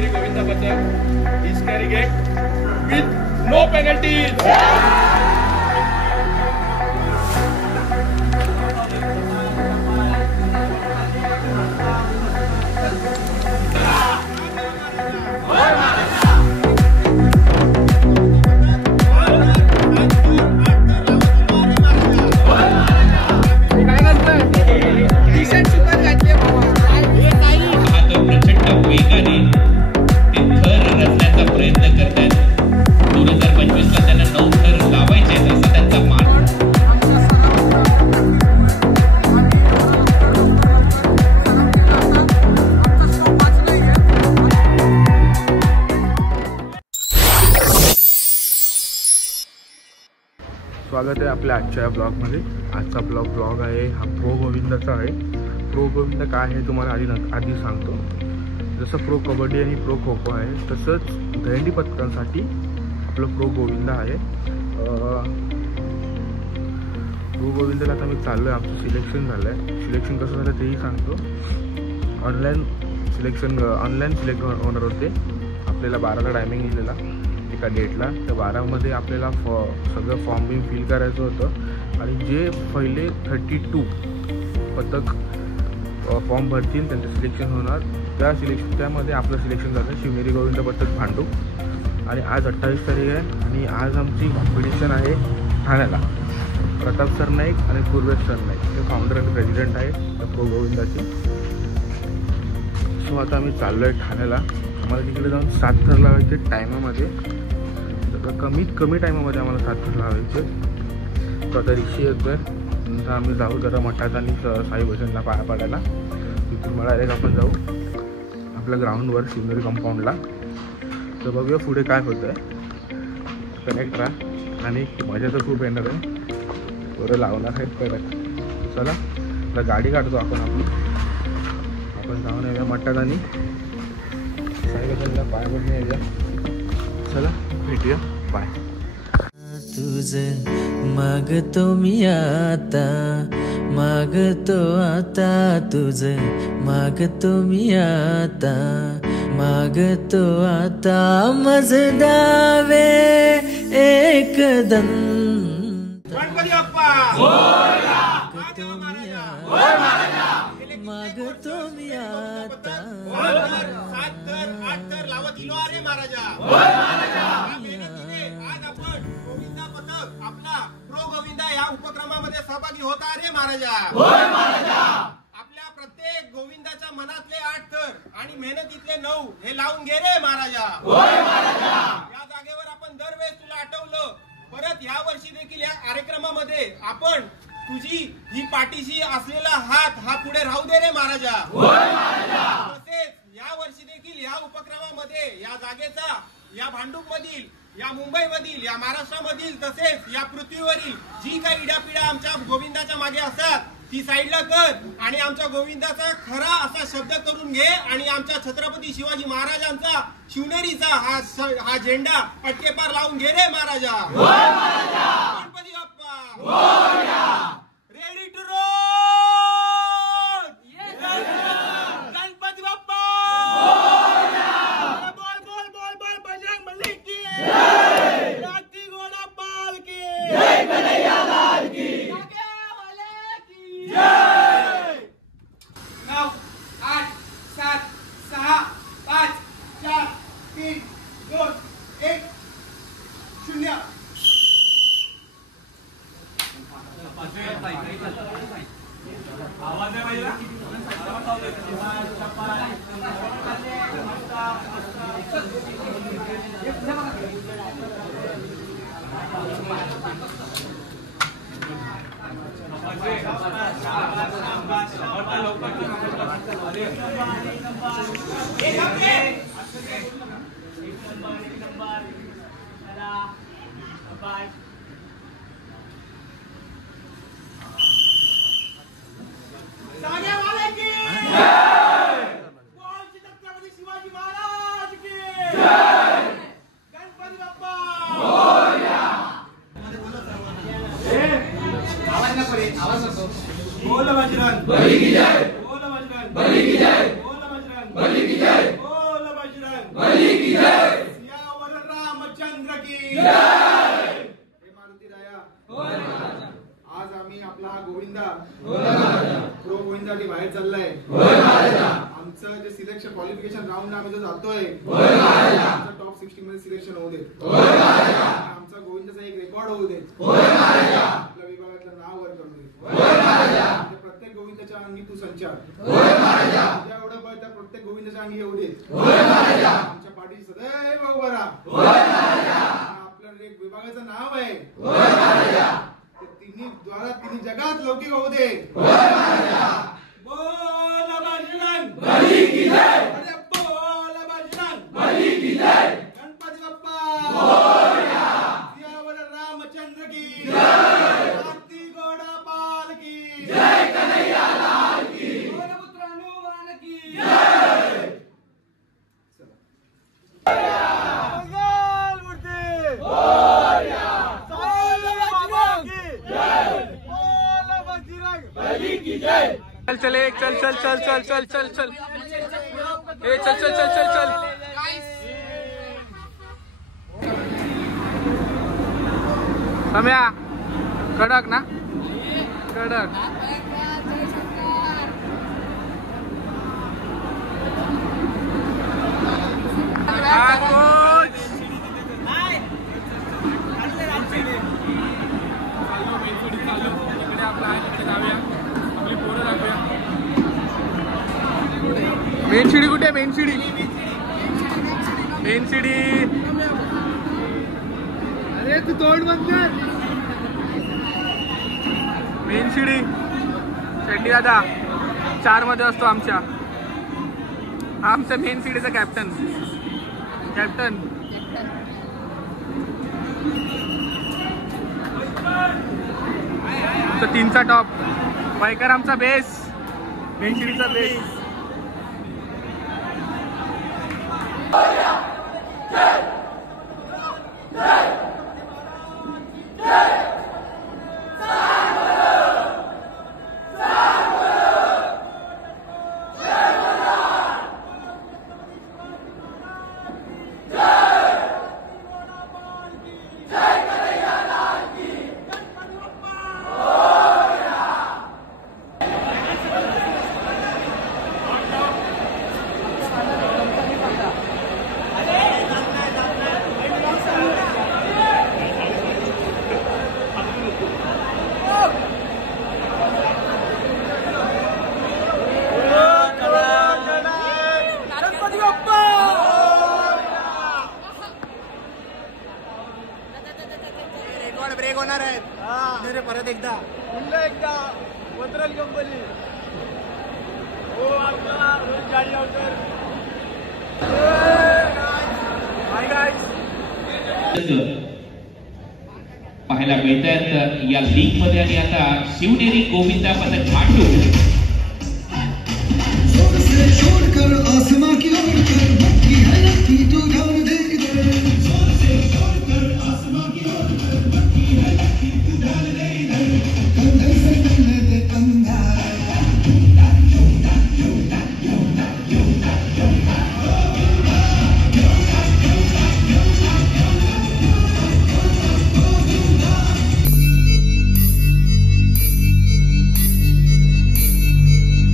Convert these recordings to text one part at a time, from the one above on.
शिवनेरी गोविंदा पथक is carrying it with no penalties. स्वागत आहे आपल्या आजच्या ब्लॉगमध्ये। आजचा आपला ब्लॉग आहे हा प्रो गोविंदाचा आहे। प्रो गोविंदा काय आहे तुम्हाला आधी सांगतो। जसं प्रो कबड्डी आणि प्रो खो खो आहे तसंच दहीहंडी पथकांसाठी आपलं प्रो गोविंदा आहे। प्रो गोविंदाला आता मी चाललो आहे, आमचं सिलेक्शन झालं आहे। सिलेक्शन कसं झालं तेही सांगतो। ऑनलाईन सिलेक्ट होणार होते। आपल्याला 12ला टायमिंग दिलेला एका डेटला, त्या 12मध्ये आपल्याला सगळं फॉर्म बिम फिल करायचं होतं आणि जे पहिले 32 पथक फॉर्म भरतील त्यांचं सिलेक्शन होणार। त्यामध्ये आपलं सिलेक्शन झालं शिवनेरी गोविंदा पथक भांडूप। आणि आज 28 तारीख आहे आणि आज आमची कॉम्पिटिशन आहे ठाण्याला। प्रताप सर नाईक आणि पूर्वेश सर नाईक ते फाउंडर आणि प्रेसिडेंट आहे त्या प्रो गोविंदाचे। सो आता आम्ही चाललो आहे ठाण्याला। आम्हाला तिकडे जाऊन 7 थर लावायचे टायमामध्ये, कमीत कमी टायमामध्ये आम्हाला 7 थर लावायचे। तो आता रिक्षी येतोय, नंतर आम्ही जाऊ जरा मठात आणि साई भजनला पाया पडायला। तिथून मला डायरेक्ट आपण जाऊ आपल्या ग्राउंडवर शिवनेरी कंपाऊंडला। तर बघूया पुढे काय होतं आहे। कनेक्ट राहा आणि मजा तर खूप येणार आहे, बरं लावणार आहेत परत। चला आता गाडी काढतो आपण जाऊन येऊया मठात आणि साई भजनला पाया पडणे येऊया। चला भेटूया, बाय। तुझे मागतो मी आता, मागतो आता तुझे मागतो मी आता, मागतो आता मज दावे एकदम। गणपती बाप्पा मागतो मी आता 7 तर 8 तर लावत इलो अरे महाराजा। आज आपण गोविंदा पथक आपला प्रो गोविंदा या उपक्रमामध्ये सहभागी होता रे महाराजा। आपल्या प्रत्येक गोविंदाच्या मनातले 8 थर आणि मेहनतीतले 9 हे लावून घे रे महाराजा। या जागेवर आपण दरवेळेस तुला आठवलं, परत या वर्षी देखील या कार्यक्रमामध्ये आपण तुझी ही पाठीशी असलेला हात हा पुढे राहू दे रे महाराजा। तसेच या वर्षी देखील या उपक्रमामध्ये या जागेचा या भांडूप मधील, या मुंबई मधील, या महाराष्ट्रामधील तसेच या पृथ्वीवरील जी काही इडापिडा आमच्या गोविंदाच्या मागे असतात ती साईडला कर आणि आमच्या गोविंदाचा खरा असा शब्द करून घे आणि आमच्या छत्रपती शिवाजी महाराजांचा शिवनेरीचा हा झेंडा अटकेपार लावून घे रे महाराजा। Ganpati Bappa ready to role. Ganpati Bappa बोल बोल बोल बोल बजरंग बली की जय, राती घोड़ा पाल की जय, कन्हैया लाल की जय। 9 8 7 6 5 4 3 2 1 0। आवाज आहे पाहिजे शिवाजी महाराज की गणपती बाप्पा बोल बजरंग बली की जय, बोल बजरंग बली की जय, बोल बजरंग बली की जय, बोल बजरंग साठी बाहेर चाललाय. आमचं जे सिलेक्शन क्वालिफिकेशन राऊंड आम्ही जो जातोय टॉप 60 मध्ये सिलेक्शन होऊ देत. आमचा गोविंदाचा एक रेकॉर्ड होऊ देत. आपल्या विभागातलं नाव वर करू देत. प्रत्येक गोविंदाच्या अंगी तू संचार. तुझ्या एवढं बळ त्या प्रत्येक गोविंदाच्या अंगी येऊ देत. आमच्या पाठीशी सदैव उभा राहा. आपल्या विभागाचं नाव आहे तिन्ही द्वारा तिन्ही जगात लौकिक होऊ दे. बोल बजरंग बली की जय. बोल बजरंग बली की जय. गणपती बाप्पा मोरया. सियावर रामचंद्र की जय. आरती घोडा पाल की जय. कन्हैया लाल की. पुत्र हनुमान की जय. चल चल एक चल चल चल चल चल चल चल ए चल चल चल चल चल सम्या कडक ना कडक. मेन शिडी कुठे आहे? मेन शिडी मेन शिडी. अरे तू तोंड बंद कर. मेन शिडी शेट्टी दादा 4 मध्ये असतो आमच्या मेन शिडीचा कॅप्टन. 3चा टॉप. वायकर आमचा बेस. मेन शिडीचा बेस. ब्रेक होणार आहेत. परत एकदा वत्रल कंपनी. पाहायला मिळतात या लीग मध्ये. आणि आता शिवनेरी गोविंदा पदक Bhandup.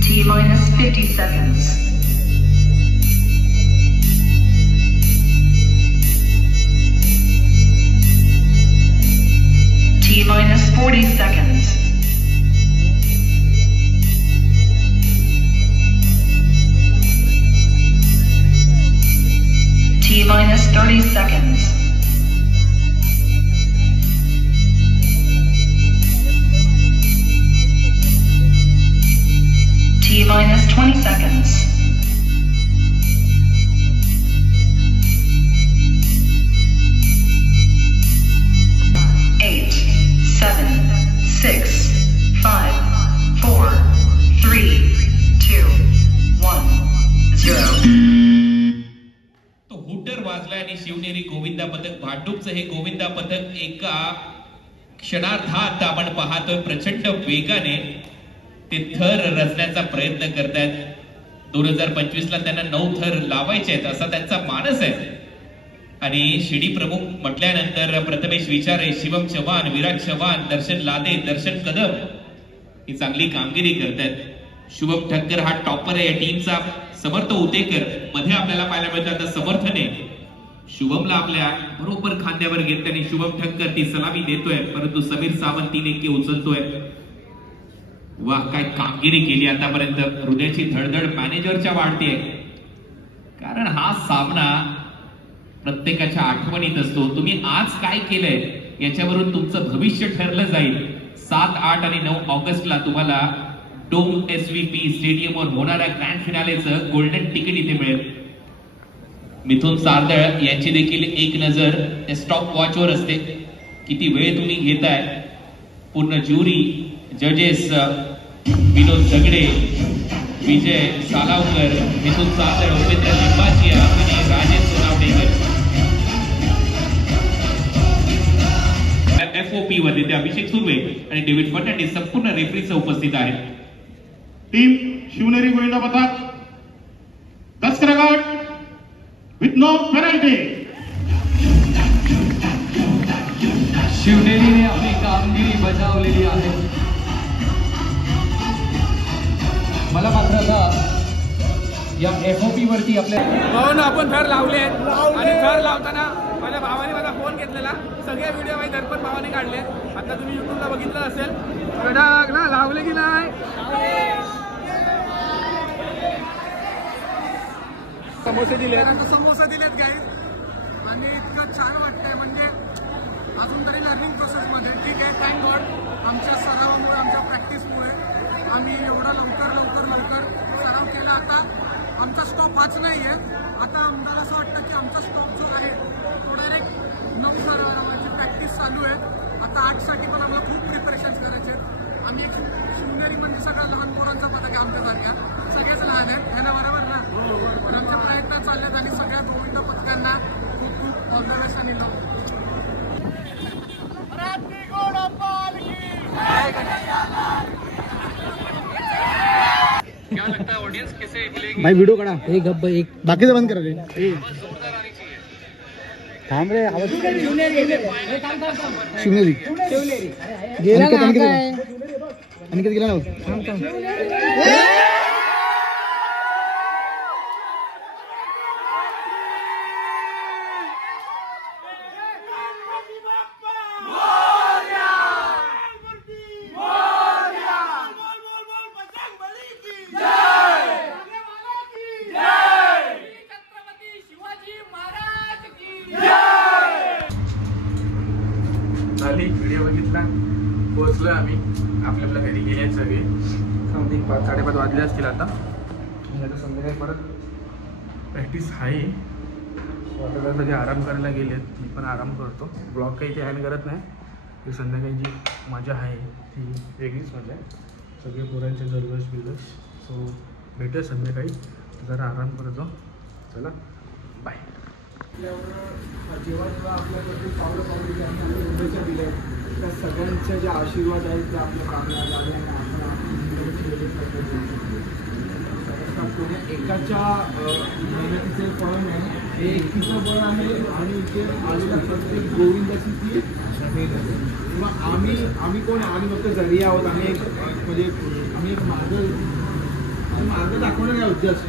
T-minus 50 seconds. T-minus 40 seconds. T-minus 30 seconds. T-minus 20 seconds. Eight, 7, 6, 5, 4, 3, 2, 1, 0. तो हुटर वाजलाय आणि शिवनेरी गोविंदा पदक भांडूपचं हे गोविंदा पदक एका क्षणार्धात आपण पाहतोय प्रचंड वेगाने ते थर रचण्याचा प्रयत्न करतायत. 2025ला त्यांना 9 थर लावायचे आहेत असा त्यांचा मानस आहे. आणि शिडी प्रमुख म्हटल्यानंतर प्रथमेश विचारे, शिवम चव्हाण, विराट चव्हाण, दर्शन लादे, दर्शन कदम ही चांगली कामगिरी करतायत. शुभम ठक्कर हा टॉपर आहे या टीमचा. समर्थ उतेकर मध्ये आपल्याला पाहायला मिळतं. आता समर्थने शुभमला आपल्या बरोबर खांद्यावर घेतल्याने शुभम ठक्कर ती सलामी देतोय, परंतु समीर सावंत 3 1 उचलतोय. वाह, काय कामगिरी केली आतापर्यंत. हृदयाची धडधड मॅनेजरच्या वाढते, कारण हा सामना प्रत्येकाच्या आठवणीत असतो. तुम्ही आज काय केलंय याच्यावरून तुमचं भविष्य ठरलं जाईल. 7, 8 आणि 9 ऑगस्टला तुम्हाला डोम SVP स्टेडियमवर होणाऱ्या ग्रँड फिनालेचं गोल्डन तिकीट इथे मिळेल. मिथुन सारदळ यांची देखील एक नजर त्या स्टॉप वॉचवर असते. किती वेळ तुम्ही घेताय. पूर्ण ज्युरी, जजेस विनोद दगडे, विजय सालावकर, मिथुन सारदळ, उपेंद्र लिंबाचिया आणि राजेश सोनावडेकर. FOP वर ते अभिषेक सुर्वे आणि डेव्हिड फर्नांडिस संपूर्ण रेफरीसह उपस्थित आहेत. टीम शिवनेरी गोविंदा पथक 10 क्रमांक विथ नो पेनल्टी. शिवनेरीने आपली कामगिरी बजावलेली आहे. मला मात्र आता या FOP वरती आपल्या आपण थर लावले आणि थर लावताना माझ्या भावाने माझा फोन घेतलेला. सगळे व्हिडिओ माझे दर्पण भावाने काढले. आता तुम्ही युट्यूबला बघितलं असेल. ना लावले की नाही. समोसे दिलेत गाईज आणि इतकं छान वाटतंय. म्हणजे अजून तरी लर्निंग प्रोसेसमध्ये. ठीक आहे, थँक गॉड आमच्या सरावामुळे, आमच्या प्रॅक्टिसमुळे आम्ही एवढा लवकर सराव केला. आता आमचा स्टॉप हाच नाही आहे. आता आम्हाला असं वाटतं की आमचा स्टॉप जो आहे तो डायरेक्ट 9 सरावाची प्रॅक्टिस चालू आहे. आता 8साठी पण आम्हाला खूप प्रिपरेशन्स करायचे आहेत. आम्ही एक शिवनेरी म्हणजे सगळ्या लहान पोरांचा पथक आहे. आमच्यासारख्या सगळ्याच लहान आहेत, है ना? बरोबर ना? पण आमचे प्रयत्न चाललेत आणि सगळ्या गोविंद पथकांना खूप खूप ऑल द बेस्ट आणि लव. भाई वीडियो काढा. एक गप्प एक बाकीचं बंद करा रे. थांब रे. आवाज शिवनेरी अनिकेत गेला ना. व्हिडिओ बघितला, पोहोचलो आम्ही आपल्या घरी गेले सगळे. समथिंग 5-5:30 वाजले असतील आता. आता संध्याकाळी परत प्रॅक्टिस आहे. आता सगळे आराम करायला गेलेत. मी पण आराम करतो. ब्लॉग काही ते ॲड करत नाही. ती संध्याकाळी जी मजा आहे ती वेगळीच मजा आहे. सगळे पोरांचे जल्लोष. सो भेटूया संध्याकाळी. जरा आराम करतो. चला बाय. जेव्हा आपल्याकडे पावलं दिल्या त्या सगळ्यांचे जे आशीर्वाद आहेत ते आपल्या कामाला आले आणि आपण एकाच्या मेहनतीचे फळ नाही, हे एकटीचं बळ आहे. आणि इथे आलेल्या प्रत्येक गोविंदाची ती मेहनत आहे. किंवा आम्ही कोण आहे? आम्ही फक्त जरिया आहोत. आम्ही एक म्हणजे आम्ही एक मार्ग दाखवणार आहोत जस्ट.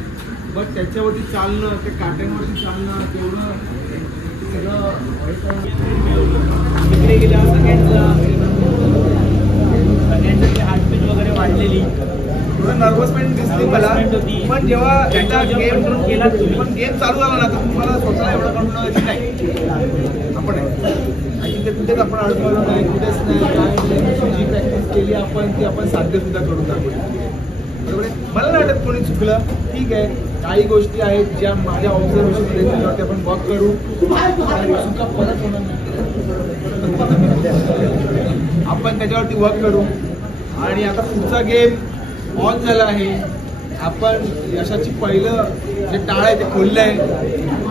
बट त्याच्यावरती चालणं, ते काट्यांवरती चालणं, तेवढं सगळं तिकडे गेल्यावर सगळ्यांचं ते हार्टबीट वगैरे वाढलेली, थोडं नर्वसमेंट दिसली मला. पण जेव्हा एकदा गेम केला पण गेम चालू झाला ना तर तुम्हाला स्वतःला एवढं कळलं नाही आपण आणि ते कुठेच आपण अडकवलं नाही, कुठेच नाही. काय जी प्रॅक्टिस केली आपण ती आपण साध्य सुद्धा करून दाखवली. मला नाही वाटत कोणी चुकलं. ठीक आहे, काही गोष्टी आहेत ज्या माझ्या ऑब्झर्वेशनमध्ये त्याच्यावरती आपण वर्क करू. चुका परत होणार नाही, आपण त्याच्यावरती वर्क करू. आणि आता पुढचा गेम ऑन झाला आहे. आपण यशाची पहिलं जे टाळ आहे ते खोललं आहे.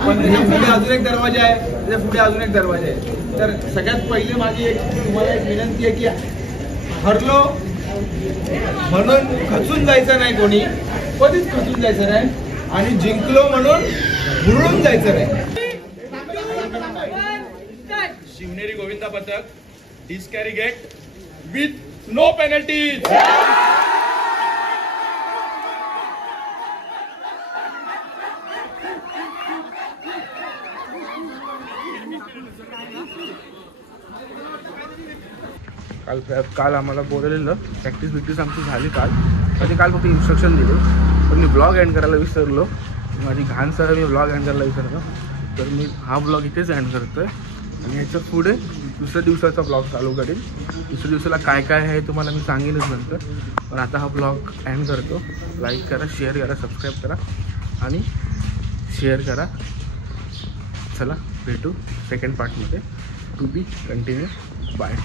पण त्याच्या पुढे अजून एक दरवाजा आहे, त्याच्या पुढे अजून एक दरवाजा आहे. तर सगळ्यात पहिले माझी एक तुम्हाला एक विनंती आहे की हरलो म्हणून खचून जायचं नाही, कोणी कधीच खचून जायचं नाही. आणि जिंकलो म्हणून हुरळून जायचं नाही. शिवनेरी गोविंदा पथक डिस्कॅरी गेट विथ नो पेनल्टी. काल आम्हाला बोललेलं प्रॅक्टिस आमची झाली काल काल फक्त इन्स्ट्रक्शन दिले, पण मी ब्लॉग एंड करायला विसरलो. माझी घाणसह मी ब्लॉग एंड करायला विसरलो. तर मी हा ब्लॉग इथेच एंड करतो आहे आणि ह्याच्या पुढे दुसऱ्या दिवसाचा ब्लॉग चालू करेन. दुसऱ्या दिवसाला काय काय आहे तुम्हाला मी सांगेनच नंतर. पण आता हा ब्लॉग एंड करतो. लाईक करा, शेअर करा, सबस्क्राईब करा आणि शेअर करा. चला भेटू सेकंड पार्टमध्ये. To be continue. बाय.